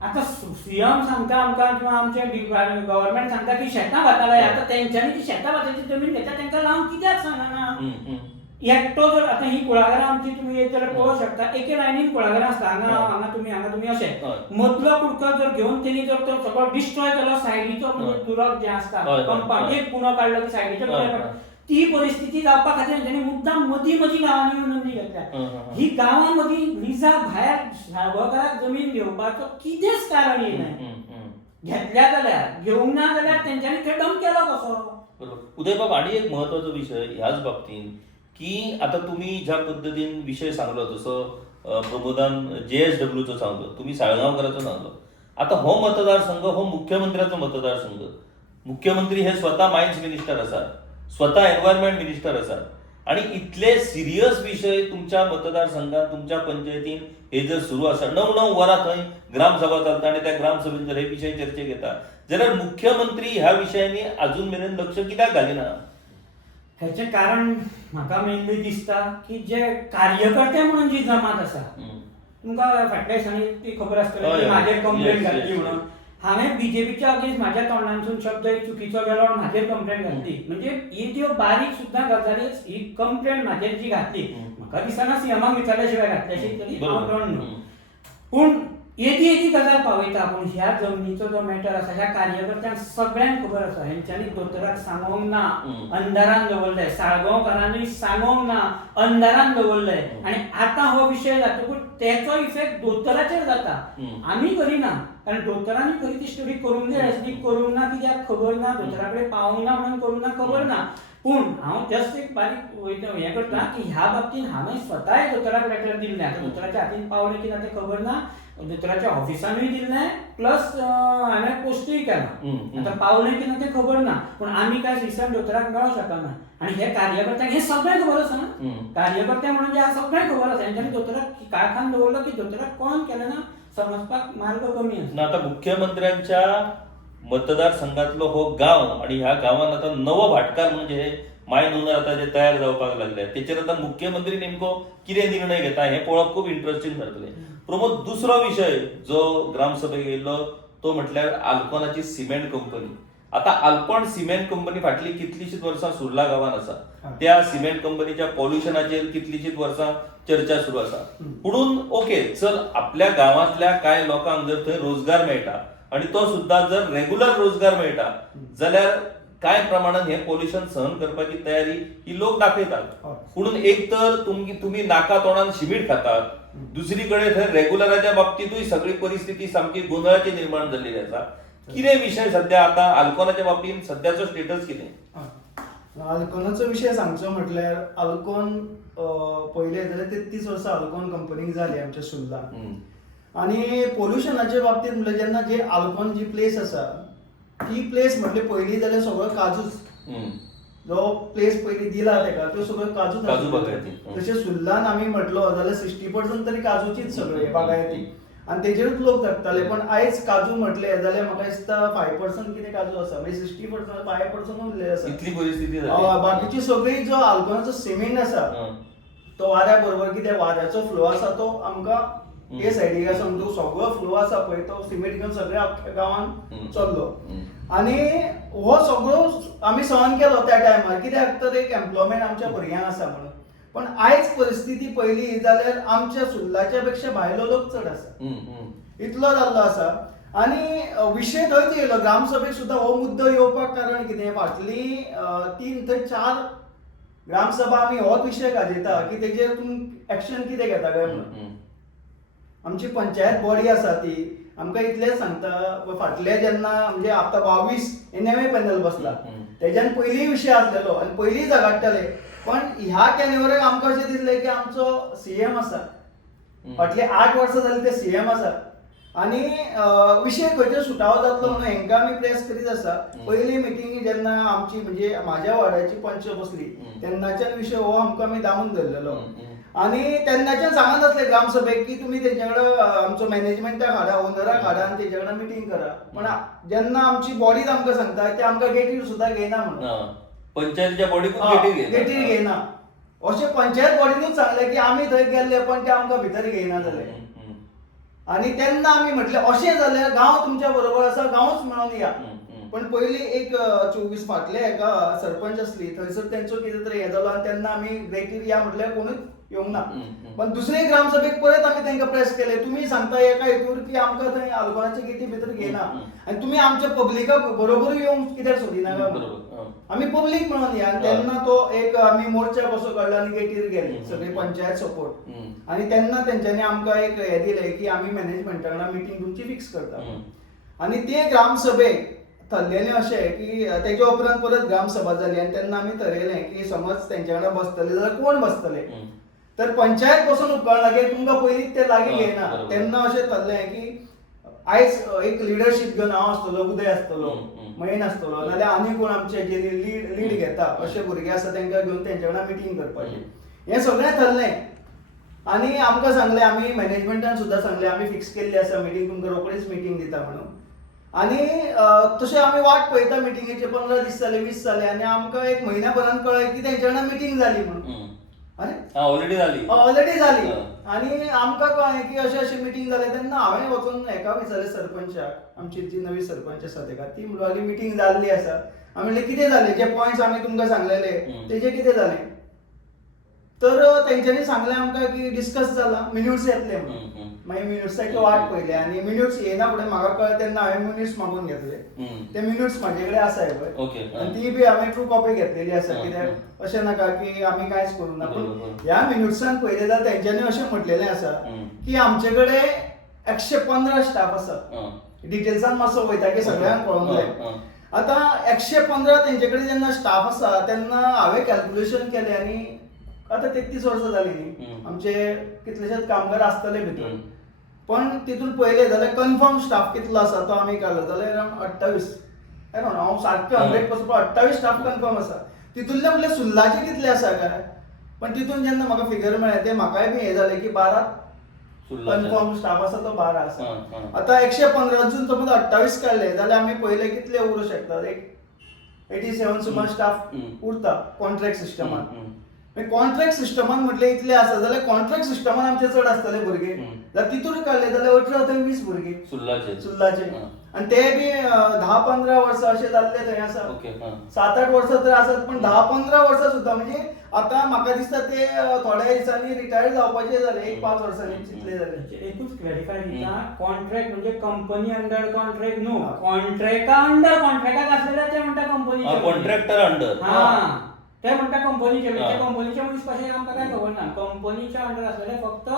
आता सीएम सांगता आमकां किंवा आमचे गव्हर्नमेंट सांगता की शेतां भातां आता तेंच्यांनी ती शेतां भाताची जमीन घेता तांकां लावन कित्याक सांगना. एकटो जर आता ही कुळागरां आमची तुम्ही येत जाल्यार पळोवंक शकता एके लायनीन कुळागरां आसता हांगा तुम्ही अशें मदलो कुडको जर घेवन तेणी जर तो सगळो डिस्ट्रॉय केलो सायडीचो म्हणजे दुराक जे आसता कंपाउंड एक कुणो काडलो की सायडीचे कुणे ती परिस्थिती जावपा खातीर तेंच्यांनी मुद्दाम मदीं गांवांनी नोंदणी घेतल्या. ही गांवां मदीं लिजा भायर साळगांवकाराक जमीन घेवपाचो कितेंच कारण येना. घेतल्या जाल्यार घेवंक ना जाल्यार तेंच्यांनी ते डंप केलो कसो. उदय बाब आणि एक महत्वाचो विषय ह्याच बाबतींत की आता तुम्ही ज्या पद्धतीन विषय सांगलो जसो प्रबोधान JSWचो सांगलो तुम्ही साळगांवकराचो सांगलो. आता हो मतदारसंघ हो मुख्यमंत्र्याचो मतदारसंघ. मुख्यमंत्री हे स्वतः मायन्स मिनिस्टर आसात स्वतः एन्व्हायरमेंट मिनिस्टर आसात आणि इतले सिरियस विषय तुमच्या मतदारसंघात तुमच्या पंचायतीन हे जर सुरू आसा 9 वरां थंय ग्रामसभा चलता आणि त्या ग्रामसभेन जर हे विषय चर्चेक येता जाल्यार मुख्यमंत्री ह्या विशयांनी अजून मेरेन लक्ष कित्याक घालिना. हेचे कारण म्हाका मेनली दिसता की जे कार्यकर्ते म्हणून जी जमात आसा तुमकां फाटल्या दिसांनी ती खबर आसतली की म्हाजेर कंप्लेंट घातली म्हणून. हांवें बीजेपीच्या अगेन्स्ट म्हाज्या तोंडांतसून शब्द एक चुकीचो गेलो आनी म्हाजेर कंप्लेंट घातली. म्हणजे ही त्यो बारीक सुद्दां गजाली ही कंप्लेंट म्हाजेर जी घातली म्हाका दिसना सीएमाक विचारल्या शिवाय घातली अशी तरी हांव डोंट नो. पूण एदी गजाल पावयता पूण ह्या जमनीचो जो मॅटर आसा ह्या कार्यकर्त्यांक सगळ्यांक खबर आसा. हेंच्यांनी दोतोराक सांगोंक ना अंधारान दवरले. साळगांवकारांनी सांगोंक ना अंधारान दवरले. आनी आतां हो विशय जातकूच तेचो इफेक्ट दोतोराचेर जाता. आमी करिना कारण दोतोरांनी खरी ती स्टडी करूंक जाय आसली करूंक ना कित्याक खबर ना दोतोरा कडेन पावूंक ना म्हणून करूंक ना खबर ना. पूण हांव जस्ट एक बारीक हें करता की ह्या बाबतींत हांवें स्वताय दोतोराक लेटर दिल्लें. आतां दोतोराच्या हातीन पावलें की ना तें खबर ना. दोतोराच्या ऑफिसानूय दिलें प्लस हांवें पोस्टूय केला आता पावलें की ना तें खबर ना पूण आमी कांय दिसान दोतोराक मेळोंक शकना आनी हे कार्यकर्त्यांक हे सगळें खबर आसा ना कार्यकर्ते म्हणून जे आसा सगळें खबर आसा हेंच्यांनी दोतोराक काळखान दवरलो की दोतोराक कोण केलें ना समजपाक मार्ग कमी आसा. आता मुख्यमंत्र्यांच्या मतदारसंघातलो हो गांव आणि ह्या गांवांत आता नवो भाटकार म्हणजे हे मायनोनर आता जे तयार जावपाक लागले तेचेर आता मुख्यमंत्री नेमको कितें निर्णय घेता हे पळोवप खूब इंटरेस्टिंग थारतलें. प्रमोद, दुसरो विशय जो ग्रामसभेक येयल्लो तो म्हटल्यार आल्कोनाची सिमेंट कंपनी. आता आल्कोन सिमेंट कंपनी फाटली कितलीशीच वर्सां सुर्ला गांवांत आसा. त्या सिमेंट कंपनीच्या पॉल्युशनाचेर कितलीशीच वर्सां चर्चा सुरू आसा. पुणून ओके चल, आपल्या गांवांतल्या कांय लोकांक जर थंय रोजगार मेळटा आणि तो सुद्धा जर रेग्युलर रोजगार मेळटा जाल्यार कांय प्रमाणात हे पॉल्युशन सहन करपाची तयारी ही लोक दाखयतात. पुणून एक तर तुम्ही नाका तोंडान शिमीट खातात, दुसरीकडे थंय रेग्युलराच्या बाबतीतूय सगळी परिस्थिती सामकी गोंधळाची निर्माण जाल्ली आसा. कितें विषय सध्या आता आल्कोनाच्या बाबतीत सध्याचो स्टेटस कितें? आल्कोनाचो विषय सांगचो म्हटल्यार आल्कोन पयले जाल्यार 33 वर्सां आल्कोन कंपनीक जाली आमच्या सुर्ला. आणि पोल्युशनाच्या बाबतीत म्हटल्यार जेन्ना जे आल्कोन जी प्लेस आसा ती प्लेस म्हटली पयली जाल्यार सगळो काजूच. जो प्लेस पयली दिला तेका तो सगळो काजू बागायती. तशें सुर्लान आमी म्हटलो जाल्यार 60% तरी काजूचीच सगळे बागायती आणि तेजेरूच लोक जगताले. पण आयज काजू म्हटले जाल्यार म्हाका दिसता 5% कितें काजू आसा, म्हणजे 60% 5% उरले आसा. इतली परिस्थिती बाकीची सगळी जो आल्कोनाचो सिमेंट आसा तो वाऱ्या बरोबर कितें वाऱ्याचो फ्लो आसा तो आमकां हे सायडीक आसा तो सगळो फ्लो आसा पळय तो सिमेंट घेवन सगळ्या अख्ख्या गांवांत चल्लो. आणि हो सगळो आमी सहन केलो त्या टायमार कित्याक तर एक एम्प्लॉयमेंट आमच्या भुरग्यांक आसा म्हणून. पण आयज परिस्थिती पयली जाल्यार आमच्या सुर्लाच्या पेक्षा भायलो लोक चड आसा, इतलो जाल्लो आसा. आणि विशय थंयच येयलो ग्रामसभेक सुद्दां हो मुद्दो येवपाक कारण कितें फाटली 3 ते 4 ग्रामसभा आमी होच विशय गाजयता की तेजेर तुमी एक्शन कितें घेता काय म्हणून. आमची पंचायत बॉडी आसा ती आमकां इतलेंच सांगता फाटले जेन्ना म्हणजे आतां 22 एनएमए पॅनल बसला तेज्यान पयलीं विशय आसलेलो आनी पयलीं झगडटाले. पण ह्या कॅन्युवराक आमकां अशें दिसलें की आमचो सीएम आसा, फाटले 8 वर्सां जालीं ते सीएम आसा आनी विशय खंयचो सुटावो जातलो म्हणून हेंकां आमी प्रेस करीत आसा. पयली मिटींग जेन्ना आमची म्हणजे म्हाज्या वाड्याची पंच बसली तेन्नाच्यान विशय हो आमकां आमी दामून धरलेलो. आणि तेन्नाच्यान सांगत आसले ग्रामसभेक की तुमी तेंचे कडेन आमचो मॅनेजमेंटाक हाडा, ओनराक हाडा आनी तेंचे कडेन मिटींग करा. पण जेन्ना आमची बॉडीच आमकां सांगता ते आमकां गेटीर सुद्दां घेयना म्हणून. पंचायतीच्या बॉडीकूच गेटीर घेयना अशें पंचायत बॉडीनूच सांगलें की आमी थंय गेल्ले पण ते आमकां भितर घेयना जाले. आणि तेन्ना आमी म्हटलें अशें जाल्यार गांव तुमच्या बरोबर आसा, गांवच मेळोन या. पण पयली एक 24 फाटले एका सरपंच आसली थंयसर तेंचो कितें तरी हें जालो आनी तेन्ना आमी गेटीर या म्हटल्यार कोणूच येवंक ना. पण दुसरे ग्रामसभेक परत आमी तांकां प्रेस केले तुमी सांगता एका हेतूर की आमकां थंय आल्कोनाच्या गेटी भितर घेयना आनी तुमी आमच्या पब्लिकाक बरोबर येवंक कित्याक सोदिना काय. आमी पब्लीक मेळोन या. आनी तेन्ना तो एक आमी मोर्चा कसो काडलो आनी गेटीर गेले सगळी पंचायत सपोर्ट. आनी तेन्ना तेंच्यांनी आमकां एक हें दिलें की आमी मॅनेजमेंटा वांगडा मिटींग तुमची फिक्स करता. आनी ते ग्रामसभेक थरलेलें अशें की तेच्या उपरांत परत ग्रामसभा जाली आनी तेन्ना आमी थरयलें की समज तेंच्या वांगडा बसतले जाल्यार कोण बसतले. तर पंचायत बसून उपकळना की तुमकां पयलींच ते लागीं घेयना. तेन्ना अशें थरलें की आयज एक लिडरशीप घेवन हांव आसतलो, उदय आसतलो, मयन आसतलो नाल्यार आनी कोण आमचे जे लीड घेता अशे भुरगे आसा तांकां घेवन तेंच्या वांगडा मिटींग करपाचें. हें सगळें थरलें आनी आमकां सांगलें आमी मॅनेजमेंटान सुद्दां सांगलें आमी फिक्स केल्ली आसा मिटींग तुमकां रोखडीच मिटींग दिता म्हणून. आनी तशें आमी वाट पळयता मिटींगेचे 15 दीस जाले 20 जाले आनी आमकां एक म्हयन्याभरान कळ्ळें की तेंच्या वांगडा मिटींग जाली म्हणून. ऑलरेडी जाली आनी आमकां कळ्ळें की अशें अशें मिटींग जालें. तेन्ना हांवें वचून हेका विचारलें सरपंचाक, आमची जी नवी सरपंच आसा तेका, ती म्हणली मिटींग जाल्ली आसा. हांवें म्हणलें कितें जालें, जे पॉयंट्स आमी तुमकां सांगलेले तेजें कितें जालें. तर तेंच्यांनी सांगलें आमकां की डिस्कस जाला, मिन्यूट्स येतले म्हणून. मागीर मिन्यूट्साची वाट पयली आनी मिन्यूट्स येयना फुडें म्हाका कळ्ळें तेन्ना हांवें मिन्यूट्स मागून घेतले. ते मिन्यूट्स म्हाजे कडेन आसाय पळय आनी ती बी हांवें ट्रू कॉपी घेतलेली आसा. कित्याक अशें नाका की आमी कांयच करूं ना. पूण ह्या मिन्यूट्सान पयलें जाल्यार तेंच्यांनी अशें म्हटलेलें आसा की आमचे कडेन 115 स्टाफ आसा. डिटेल्सान मातसो वयता की सगळ्यांक कळोंक जाय. आतां 115 तेंचे कडेन जेन्ना स्टाफ आसा तेन्ना हांवें कॅल्क्युलेशन केलें आनी आतां 33 वर्सां जालीं न्ही आमचे कितलेशेच कामगार आसतले भितर. पण तितून पयले जाल्यार कन्फर्म स्टाफ कितलो आसा तो आमी काडलो जाल्यार अरावंड 28 अरावंड हांव सारकें 100% 28 स्टाफ कन्फर्म आसा. तितूंतले म्हणल्यार सुल्लाचे कितले आसा काय, पण तितून जेन्ना म्हाका फिगर मेळ्ळे ते म्हाकाय बी हे जालें की 12 कन्फर्म स्टाफ आसा तो 12 आसा. आतां 115 समज 28 काडले जाल्यार आमी पयले कितले उरूं शकतात, एक 87 सुमार स्टाफ उरता कॉन्ट्रॅक्ट सिस्टमान. कॉन्ट्रॅक्ट सिस्टमान म्हटले इतले आसा जाल्यार कॉन्ट्रॅक्ट सिस्टमान आमचे चड आसतले भुरगे, जाल्यार तितून काडले जाल्यार 18 ते 20 भुरगे सुल्लाचे. आणि ते बी 10-15 वर्सां अशे जाल्ले थंय आसा. 7-8 वर्सां तर आसात, पण 10-15 वर्सां सुद्दां म्हणजे आतां म्हाका दिसता ते थोड्या दिसांनी रिटायर जावपाचे जाले, 1-5 वर्सांनी चितले जाले. एकूच क्लॅरिफाय दिता, कॉन्ट्रॅक्ट म्हणजे कंपनी अंडर कॉन्ट्रॅक्ट न्हू, कॉन्ट्रॅक्टा अंडर कॉन्ट्रॅक्टाक आसलेले ते म्हणटा कंपनीचे कॉन्ट्रॅक्टर अंडर. ते म्हणटा कंपनीचे, त्या कंपनीचे मनीस कशे आमकां काय खबर ना. कंपनीच्या अंडर आसलेले फक्त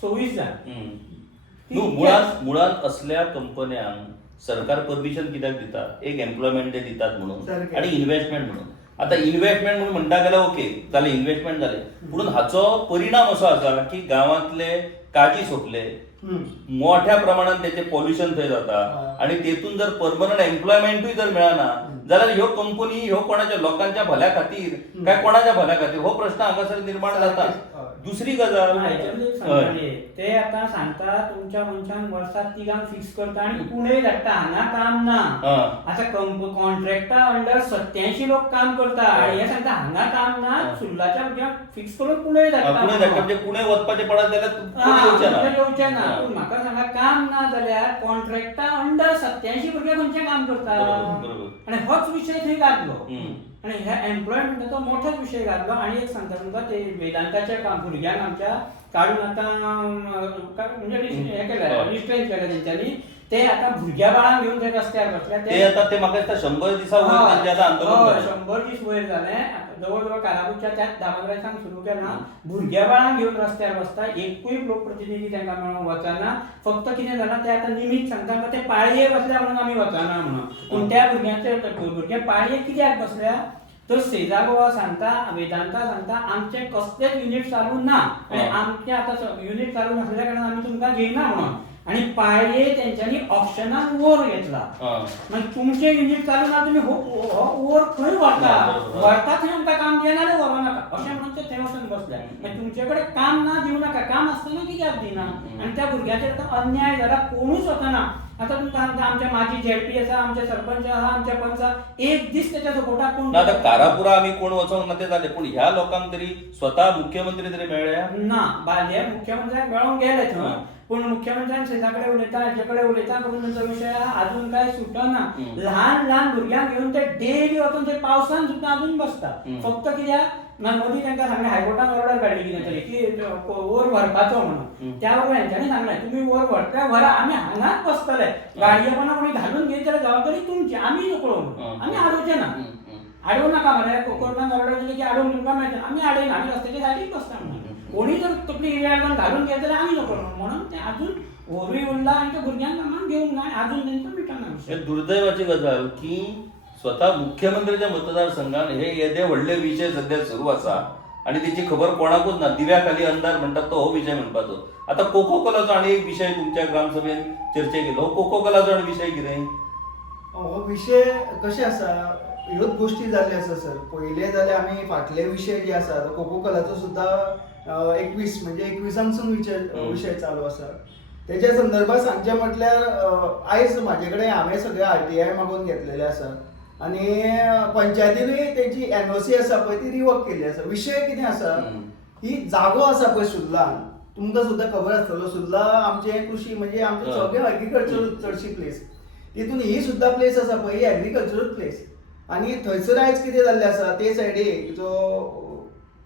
26 जाण. मुळात असल्या कंपन्यांक सरकार परमिशन कित्याक दिता, एक एम्प्लॉयमेंट ते दितात म्हणून आणि इन्व्हेस्टमेंट म्हणून. आता इन्व्हेस्टमेंट म्हणून म्हणटा जाल्यार ओके जालें, इन्व्हेस्टमेंट जालें, पूण हाचो परिणाम असो आसा की गांवांतले काजी सोंपले, मोठ्या प्रमाणात त्याचे पॉल्युशन थंय जाता आणि तेतून जर परमनंट एम्प्लॉयमेंटूय जर मेळना जाल्यार ह्यो कंपनी ह्यो कोणाच्या लोकांच्या भल्या खातीर काय कोणाच्या भल्या खातीर हो प्रश्न हांगासर निर्माण जाता. दुसरी गजाल ते आता सांगता तुमच्या मनशान वर्साक तिगांक फिक्स करता आणि पुणे धाडटा, हांगा काम ना. आता कॉन्ट्रॅक्टा अंडर 87 लोक काम करता आणि हे सांगता हांगा काम ना, सुल्लाच्या भुरग्यांक फिक्स करून पुणे धाडटा. म्हणजे पुणे वचपाचें पडत जाल्यार येवचें ना. पूण म्हाका सांगा काम ना जाल्यार कॉन्ट्रॅक्टा अंडर 87 भुरगे खंयचे काम करता, आणि होच विशय थंय गाजलो. आणि ह्या एम्प्लॉयमेंटाचो मोठोच विशय घातलो. आणि एक सांगता तुमकां ते वेदांताचे काम भुरग्यांक आमच्या काडून आतां म्हणजे हे केलें, रिस्ट्रेन केलें तेंच्यांनी. ते आतां भुरग्या बाळांक घेवन ते रस्त्यार बसल्या. ते आतां ते म्हाका दिसता 100 दिसा वयर तेंचें आंदोलन 100 दीस वयर जालें. जवळ जवळ कारागूच्या त्याच 10-15 दिसांक सुरू केलां. भुरग्या बाळांक घेवन रस्त्यार बसता, एकूय लोकप्रतिनिधी तांकां मेळोंक वचना. फक्त कितें जालां ते आतां निमीत सांगता ते पाळयेक बसल्या म्हणून आमी वचना म्हणून. पूण त्या भुरगे पाळयेक कित्याक बसल्या तर सेजा गोवा सांगता, वेदांता सांगता आमचे कसलेच युनिट चालू ना आणि आमचे आतां युनिट चालू नासल्या कारणान आमी तुमकां घेयना म्हणून. आणि पाळये तेंच्यांनी ऑप्शनाक वोर घेतला. म्हणजे तुमचे युनिट चालू ना, तुम्ही हो वोर खंय व्हरता थंय आमकां काम दिना जाल्यार व्हरो नाका अशें म्हणून ते थंय वचून बसल्या. म्हणजे तुमचे कडेन काम ना दिवं नाका, काम आसतना कित्याक दिना. आणि त्या भुरग्याचेर आतां अन्याय जाला, कोणूच वचना. आता तुमकां सांगता आमचे माजी झेडपी आसा, आमचे सरपंच आहा, आमचे पंच एक दीस त्याच्या सपोर्टाक कोण. आता कारापुरा आमी कोण वचोंक ना ते जाले, पूण ह्या लोकांक तरी स्वता मुख्यमंत्री तरी मेळ्ळ्या ना. हे मुख्यमंत्र्याक मेळोंक गेले थंय, पूण मुख्यमंत्र्यान शेजाकडे उलयता, हेजेकडे उलयता करून तो विशय अजून काय सुटना. ल्हान ल्हान भुरग्यांक घेवन ते डेली वचून ते पावसान सुद्दां अजून बसता. फक्त कित्याक मोदी तांकां सांगलें, हायकोर्टान ऑर्डर काडली कितें तरी की वोर व्हरपाचो म्हणून. त्या बरोबर हेंच्यांनी सांगलें तुमी वोर व्हरता व्हरा, आमी हांगाच बसतले. गाडये कोणी घालून घेतली जाल्यार जबाबदारी तुमची, आमी नकळो म्हणून. आमी आडोवचे ना, आडोव नाका मरे. कोर्टान ऑर्डर दिली की आडोवन तुमकां मेळटा, आमी आडयना, आमी रस्त्याच्या सायडीक बसता म्हणून. कोणी जर तकली इल्यान घालून घेतली जाल्यार आमी नकळो म्हणून ते अजून वोरूय उरला आणि त्या भुरग्यांक कामाक घेवंक ना, अजून तेंचो मिटना विशय. दुर्दैवाची गजाल की स्वतः मुख्यमंत्र्याच्या मतदारसंघात हे येदे व्हडले विषय सध्या सुरू आसा आणि त्याची खबर कोणाकूच ना. दिव्याखाली अंधार म्हणतात तो हो विषय म्हणपाचो. आता कोको कोलाचो आणि एक विषय तुमच्या ग्रामसभेन चर्चेक येयलो, कोको कोलाचो आणि विषय कितें? हो विषय कशें आसा, ह्योच गोश्टी जाल्ल्यो आसा सर. पयले जाल्यार आमी फाटले विशय जे आसा कोको कोलाचो सुद्दां 21 म्हणजे 21सांसून विशय चालू आसा. तेच्या संदर्भात सांगचें म्हटल्यार आयज म्हाजे कडेन हांवें सगळे RTI मागून घेतलेले आसा आणि पंचायतीनूय तेची NOC आसा पळय ती रिवोक केल्ली आसा. विशय कितें आसा, ही जागो आसा पळय सुर्लान, तुमकां सुद्दां खबर आसतलो सुर्ला आमचे कृषी म्हणजे आमचे सगळे एग्रीकल्चर चडशी प्लेस. तितून ही सुद्दां प्लेस आसा पळय ही एग्रीकल्चरल प्लेस. आणि थंयसर आयज कितें जाल्लें आसा ते सायडीक जो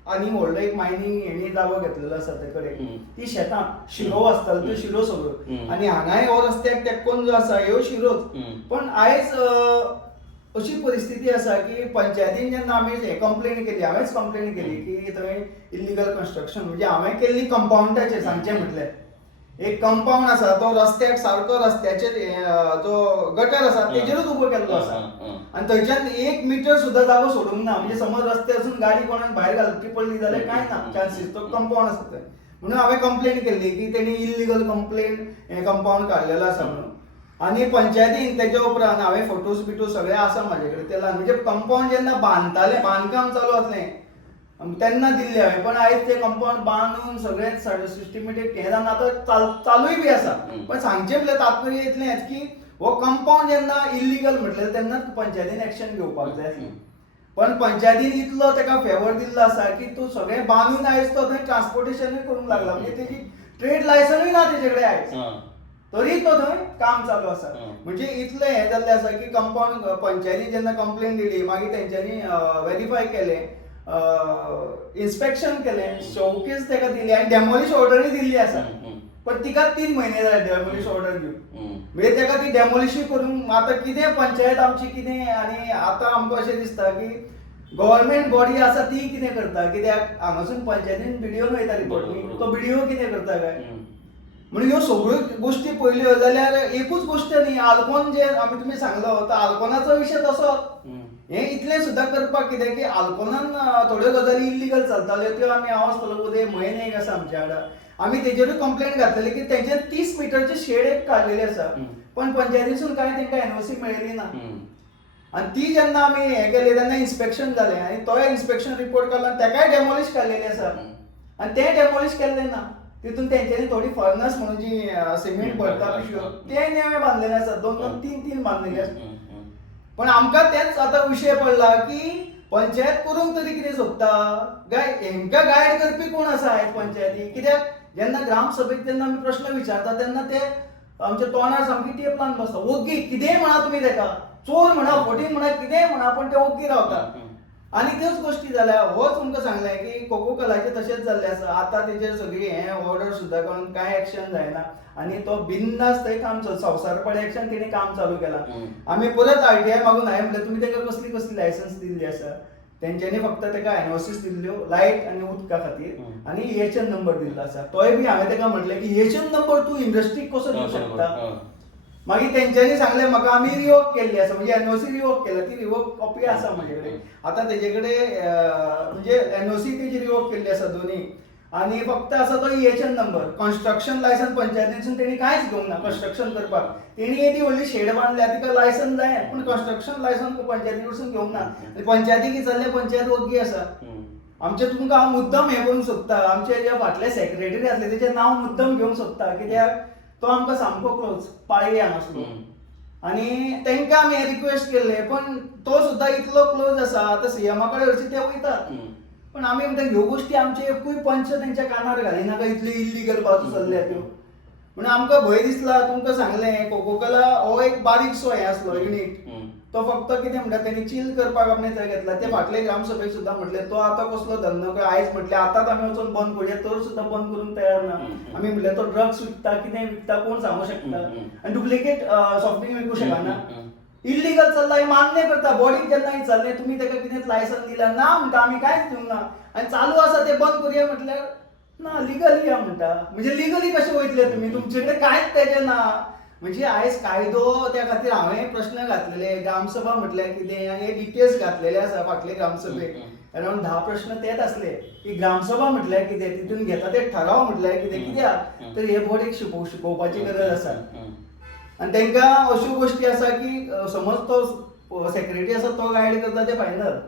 आनी व्हडलो एक मायनिंग हेणी जागो घेतलेलो आसा ते कडेन ती शेतां शिरो आसतालो त्यो शिरो सगळ्यो. आणि हांगाय हो रस्त्याक तेक्कोन जो आसा ह्यो शिरोच. पण आयज अशी परिस्थिती आसा की पंचायतीन जेन्ना आमी हे कंप्लेन केली, हांवेंच कंप्लेन केली की थंय इल्लिगल कन्स्ट्रक्शन म्हणजे हांवें केल्ली कंपाऊंडाचेर सांगचें म्हटल्यार. एक कंपाऊंड आसा तो रस्त्याक सारको रस्त्याचेर जो गटर आसा तेजेरूच उबो केल्लो आसा. आणि थंयच्यान 1 मीटर सुद्दां जागो सोडूंक ना. म्हणजे समज रस्त्यासून गाडी कोणाक भायर घालची पडली जाल्यार काय ना चान्सीस, तो कंपाऊंड आसा थंय. म्हणून हांवें कंप्लेन केल्ली की तेणी इल्लिगल कंपाऊंड काडलेलो आसा म्हणून. आनी पंचायतीन तेच्या उपरांत हांवें फोटोज बिटोज सगळे आसा म्हाजे कडेन ते म्हणजे कंपाऊंड जेन्ना बांदकाम चालू आसलें तेन्ना दिल्ले हांवें, पण आयज ते कंपाऊंड बांदून सगळें सिस्टमॅटीक हें जावन आतां चालूय बी आसा. पण सांगचें म्हणल्यार तात्पर्य इतलेंच की हो कंपाऊंड जेन्ना इल्लिगल म्हटलें तेन्नाच पंचायतीन एक्शन घेवपाक जाय आसलें. पण पंचायतीन इतलो ताका फेवर दिल्लो आसा की तूं सगळें बांदून आयज तो थंय ट्रान्सपोर्टेशनूय करूंक लागला, म्हणजे तेजी ट्रेड लायसनूय ना तेजे कडेन आयज, तरी तो थंय काम चालू आसा. म्हणजे इतलें हें जाल्लें आसा की कंपाऊंड पंचायतीन जेन्ना कंप्लेन दिली, मागीर तेंच्यांनी व्हेरीफाय केलें, इन्स्पेक्शन केलें, शोकेस ताका दिली आनी डेमोलिश ऑर्डरूय दिल्ली आसा. पण तिका 3 म्हयने जाले डेमोलिश ऑर्डर दिवन. म्हणजे ताका ती डेमोलिशूय करून आतां कितें पंचायत आमची कितें, आनी आतां आमकां अशें दिसता की गव्हर्मेंट बॉडी आसा ती कितें करता, कित्याक हांगासून पंचायतीन बिडिओन वयता रिपोर्ट, तो बिडिओ कितें करता काय. म्हणजे ह्यो सगळ्यो गोश्टी पळयल्यो जाल्यार एकूच गोश्ट न्ही, आल्कोन जे तुमी सांगलो तो आल्कोनाचो विशय तसो. हें इतलें सुद्दां करपाक कितें की आल्कोनान थोड्यो गजाली इल्लिगल चलताल्यो त्यो आमी हांव आसतलो उदय म्हयन एक आसा आमच्या वांगडा, आमी तेजेरूय कंप्लेन घातलेली की तेंचेर 30 मिटरची शेड एक काडलेली आसा, पण पंचायतीसून कांय तांकां एनओसी मेळिल्ली ना. आनी ती जेन्ना आमी हें केलें तेन्ना इन्स्पेक्शन जालें आनी तो इन्स्पेक्शन रिपोर्ट काडलो आनी तेकाय डेमोलिश काडलेली आसा. आनी तें डेमोलिश केल्लें ना, तितून तेंच्यांनी थोडी फर्नस म्हणून जी सिमेंट भरता पिशव्यो ते नेवे बांदलेले आसा, 2-2, 3-3 बांदलेले आसा. पण आमकां तेच आतां विशय पडला की पंचायत करूंक तरी कितें सोदता काय, हेंकां गायड करपी कोण आसा आयज पंचायती. कित्याक जेन्ना ग्रामसभेक जेन्ना आमी प्रश्न विचारता तेन्ना ते आमच्या तोंडार सामकी टेप लावन बसता. ओग्गी कितेंय म्हणा तुमी ताका, चोर म्हणा, फोटींग म्हणा, कितेंय म्हणा, पण ते ओग्गी रावता. आनी त्योच गोश्टी जाल्या. होच तुमकां सांगलें की कोकोकलाचें तशेंच जाल्लें आसा. आतां तेजेर सगळी हें ऑर्डर सुद्दां काडून कांय एक्शन जायना आनी तो बिंदास थंय काम संवसारपडे एक्शन तेणी काम चालू केलां. आमी परत RTI मागून हांवें म्हणलें तुमी ताका कसली कसली लायसन्स दिल्ली आसा. तेंच्यांनी फक्त ताका एनओसीस दिल्ल्यो लायट आनी उदका खातीर आनी EHN नंबर दिल्लो आसा. तोय बी हांवें ताका म्हटलें की EHN नंबर तूं इंडस्ट्रीक कसो दिवंक शकता. मागीर तेंच्यांनी सांगलें म्हाका आमी रिवोक केल्ली आसा, म्हणजे एनओसी रिवोक केला, ती रिवोक कॉपी आसा म्हजे कडेन. आतां तेजे कडेन म्हणजे एनओसी तेजी रिवोक केल्ली आसा दोनी, आनी फक्त आसा तो EHN नंबर. कन्स्ट्रक्शन लायसन पंचायतीसून तेणी कांयच घेवंक ना कन्स्ट्रक्शन करपाक. तेणी येदी व्हडली शेड बांदल्या तिका लायसन जाय, पूण कन्स्ट्रक्शन लायसन पंचायती कडसून घेवंक ना. आनी पंचायतीक जाल्ले पंचायत वग्गी आसा. आमचे तुमकां हांव मुद्दम हें करूंक सोदता, आमचे जे फाटले सेक्रेटरी आसले तेजें नांव मुद्दम घेवंक सोदता, कित्याक तो आमकां सामको क्लोज पाळये हांगासलो. आनी तांकां आमी रिक्वेस्ट केल्ले, पण तो सुद्दां इतलो क्लोज आसा. आतां CMA कडेन हरशीं ते वयतात, पण आमी म्हणटा ह्यो गोश्टी आमचे एकूय पंच तेंच्या कानार घालिनाका, इतल्यो इल्लिगल बाजू चल्ल्या त्यो. म्हणून आमकां भंय दिसला. तुमकां सांगलें कोकोकला हो एक बारीकसो हें आसलो युनिट, तो फक्त कितें म्हणटा तेणी चील करपाक आपणे थंय घेतला. ते फाटले ग्रामसभेक सुद्दां म्हटलें तो आतां कसलो धंदो काय, आयज म्हटलें आतांच आमी वचून बंद करूया, तर सुद्दां बंद करूंक तयार ना. आमी म्हटलें तो ड्रग्स विकता, कितें विकता कोण सांगूं शकता, आनी डुप्लिकेट सॉफ्ट ड्रिंक विकूं शकना. इल्लिगल चल्ला हें मान्य करता. बॉडीक जेन्ना विचारलें तुमी ताका कितें लायसन दिला, ना म्हणटा आमी कांयच दिवंक ना. आनी चालू आसा ते बंद करूया म्हटल्यार ना, लिगली या म्हणटा. म्हणजे लिगली कशें वयतले तुमी, तुमचे कडेन कांयच तेजें ना. म्हणजे आयज कायदो त्या खातीर हांवें प्रश्न घातलेले, ग्रामसभा म्हटल्यार कितें, आनी हे डिटेल्स घातलेले आसा फाटले ग्रामसभेक. अरावंड 10 प्रश्न तेच आसले की ग्रामसभा म्हटल्यार कितें, तितून घेता ते ठराव म्हटल्यार कितें, कित्याक तर हे बॉडीक शिकोवपाची गरज आसा. आनी तांकां अश्यो गोश्टी आसा की समज तो सेक्रेटरी आसा तो गायड करता ते फायनल.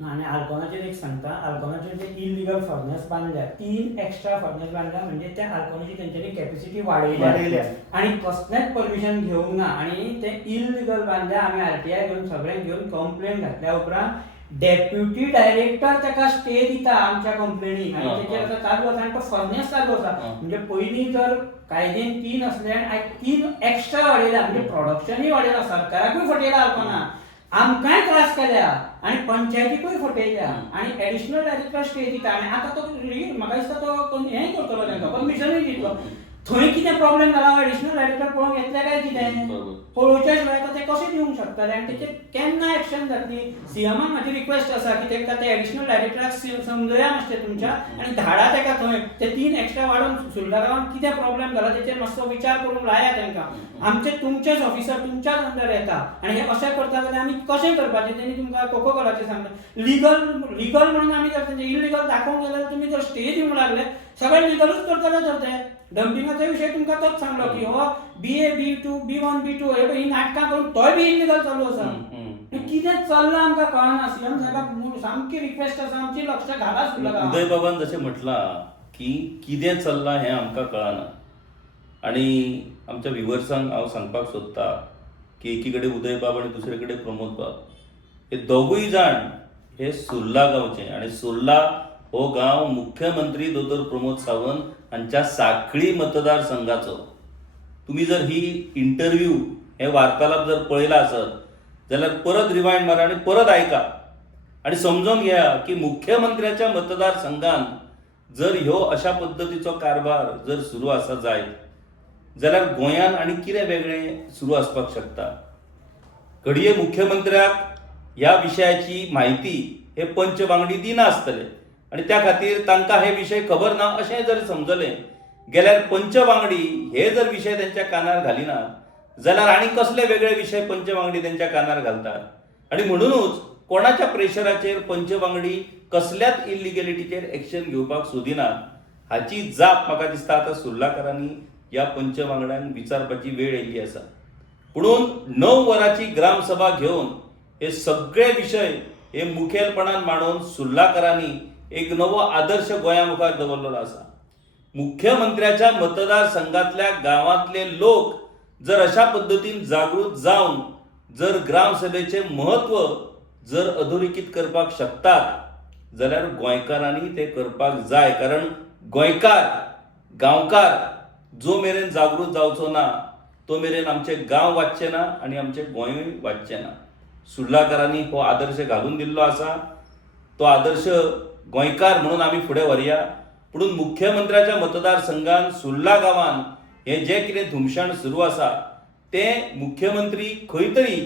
आणि आल्कोनाचेर एक सांगता, आल्कोनाचेर जे इल्लिगल फर्नेस बांधल्या, 3 एक्स्ट्रा फर्नेस बांधल्या, म्हणजे त्या आल्कोनाची तेंच्यांनी कॅपॅसिटी वाडयल्या आणि कसलेंच परमिशन घेवंक ना. आणि ते इल्लिगल बांधल्या. आमी RTI घेवन सगळें घेवन कंप्लेन घातल्या उपरांत डेप्युटी डायरेक्टर ताका स्टे दिता आमच्या कंप्लेनीक, आनी तेचेर आतां चालू आसा आनी तो फर्नेस चालू आसा. म्हणजे पयलीं जर कायदेन 3 आसले आनी आयज 3 एक्स्ट्रा वाडयल्या, म्हणजे प्रोडक्शनूय वाडयलां, सरकाराकूय फटयलां आल्कोना, आमकांय त्रास केल्या आनी पंचायतीकूय फटयल्या, आनी एडिशनल डायरेक्टर स्टे दिता. आनी आतां तो म्हाका दिसता तो हेंय करतलो, तांकां परमिशनूय दितलो. थंय कितें प्रॉब्लेम जाला एडिशनल डायरेक्टर पळोवंक येतले काय कितें, पळोवच्या शिवाय तो ते कशें दिवंक शकताले आनी तेचेर केन्ना एक्शन जातली? सीएमान म्हाजी रिक्वेस्ट आसा की तेका ते एडिशनल डायरेक्टराक समजया मातशें तुमच्या आनी धाडा तेका थंय ते 3 एक्स्ट्रा वाडोवन सुर्ला गांवांत कितें प्रॉब्लेम जाला तेचेर मातसो विचार करूंक लाया तांकां. आमचे तुमचेच ऑफिसर तुमच्याच अंडर येता आनी हे अशें करता जाल्यार आमी कशें करपाचें तेणी तुमकां कोको कोलाचें सांगलें. लिगल म्हणून आमी जर तेंचे इलिगल दाखोवंक गेले जाल्यार तुमी जर स्टे दिवंक लागले सगळे लिगलूच करतले तर ते. डंपिंगाचो विशय तुमकां तोच सांगलो की हो BA B2 B1 B2 ही नाटकां करून तोय बी इलिगल चालू आसा. कितें चल्लां आमकां कळना. सीएम साहेबाक सामकी रिक्वेस्ट आसा आमची लक्ष घाला सुर्ला गांवांत. उदय बाबान जशें म्हटलां की कितें चल्लां हें आमकां कळना आनी आमच्या व्ह्युअर्सांक हांव सांगपाक सोदतां की एकी कडेन उदय बाब आनी दुसरे कडेन प्रमोद बाब हे दोगूय जाण हे सुर्ला गांवचे आनी सुर्ला हो गांव मुख्यमंत्री दोतोर प्रमोद सावंत हांच्या सांखळी मतदारसंघाचो. तुम्ही जर ही इंटरव्यू हे वार्तालाप जर पळयला आसत जाल्यार परत रिवायंड मारा आनी परत आयका आनी समजून घेया की मुख्यमंत्र्याच्या मतदारसंघात जर ह्यो अशा पद्दतीचो कारभार जर सुरू आसा जायत जाल्यार गोंयांत आनी कितें वेगळें सुरू आसपाक शकता. घडये मुख्यमंत्र्याक ह्या विशयाची म्हायती हे पंच वांगडी दिना आसतले आनी त्या खातीर तांकां हे विशय खबर ना अशें जर समजलें गेल्यार पंच वांगडी हे जर विशय तेंच्या कानार घालिनात जाल्यार आनी कसले वेगळे विशय पंच वांगडी तेंच्या कानार घालतात आनी म्हणूनच कोणाच्या प्रेशराचेर पंच वांगडी कसल्याच इलिगॅलिटीचेर एक्शन घेवपाक सोदिनात हाची जाप म्हाका दिसता आतां सुर्लाकारांनी ह्या पंच वांगड्यांक विचारपाची वेळ येयल्ली आसा. पुणून 9 वरांची ग्रामसभा घेवन हे सगळे विशय हे मुखेलपणान मांडून सुर्लाकारांनी एक नवो आदर्श गोंया मुखार दवरलेलो आसा. मुख्यमंत्र्याच्या मतदारसंघातल्या गांवांतले लोक जर अशा पद्दतीन जागृत जावन जर ग्रामसभेचे महत्व जर अधोरेखित करपाक शकतात जाल्यार गोंयकारांनी ते करपाक जाय. कारण गोंयकार गांवकार जो मेरेन जागृत जावचो ना तो मेरेन आमचे गांव वाचचे ना आनी आमचे गोंयूय वाचचें ना. सुर्लाकारांनी हो आदर्श घालून दिल्लो आसा. तो आदर्श गोंयकार म्हणून आमी फुडें व्हरया. पुणून मुख्यमंत्र्याच्या मतदारसंघात सुर्ला गांवांत हे जे कितें धुमशाण सुरू आसा ते मुख्यमंत्री खंय तरी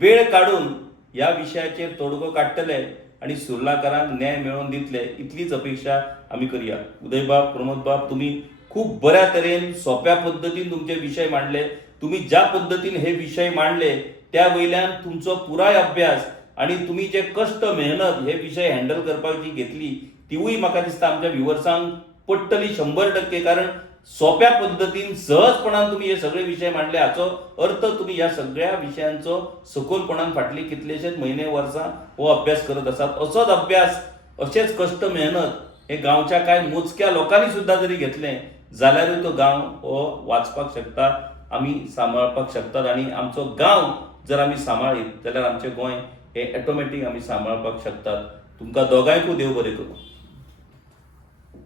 वेळ काडून ह्या विशयाचेर तोडगो काडटले आनी सुर्लाकारांक न्याय मेळोवन दितले इतलीच अपेक्षा आमी करया. उदय बाब, प्रमोद बाब, तुम्ही खूप बऱ्या तरेन सोप्या पद्दतीन तुमचे विशय मांडले. तुम्ही ज्या पद्दतीन हे विशय मांडले त्या वयल्यान तुमचो पुराय अभ्यास आणि तुम्ही जे कष्ट मेहनत हे विषय हँडल करपाक जी घेतली तीवूय म्हाका दिसता आमच्या व्ह्युअर्सांक पडटली 100%. कारण सोप्या पद्दतीन सहजपणान तुम्ही हे सगळे विषय मांडले हाचो अर्थ तुम्ही ह्या सगळ्या विशयांचो सखोलपणान फाटली कितलेशेच म्हयने वर्सां हो अभ्यास करत आसात. असोच अभ्यास अशेच कष्ट मेहनत हे गांवच्या कांय मोजक्या लोकांनी सुद्धा जरी घेतले जाल्यारूय तो गांव हो वाचपाक शकता, आमी सांबाळपाक शकतात आणि आमचो गांव जर आमी सांबाळीत जाल्यार आमचें गोंय हे ऑटोमॅटीक आमी सांबाळपाक शकतात. तुमकां दोगांयकूय देव बरें करूं.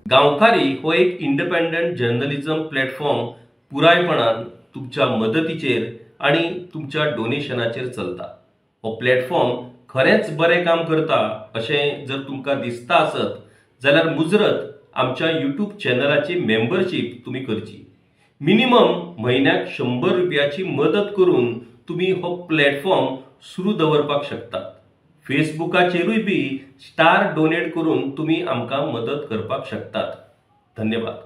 गांवकारी हो एक इंडिपेंडंट जर्नलिझम प्लॅटफॉर्म पुरायपणान तुमच्या मदतीचेर आणि तुमच्या डोनेशनाचेर चलता. हो प्लॅटफॉर्म खरेंच बरें काम करता अशें जर तुमकां दिसता आसत जाल्यार मुजरत आमच्या यूट्यूब चॅनलाची मेंबरशीप तुम्ही करची. मिनिमम म्हयन्याक 100 रुपयाची मदत करून तुम्ही हो प्लॅटफॉर्म सुरू दवरपाक शकतात. फेसबुकाचेरूय बी स्टार डोनेट करून तुम्ही आमकां मदत करपाक शकतात. धन्यवाद.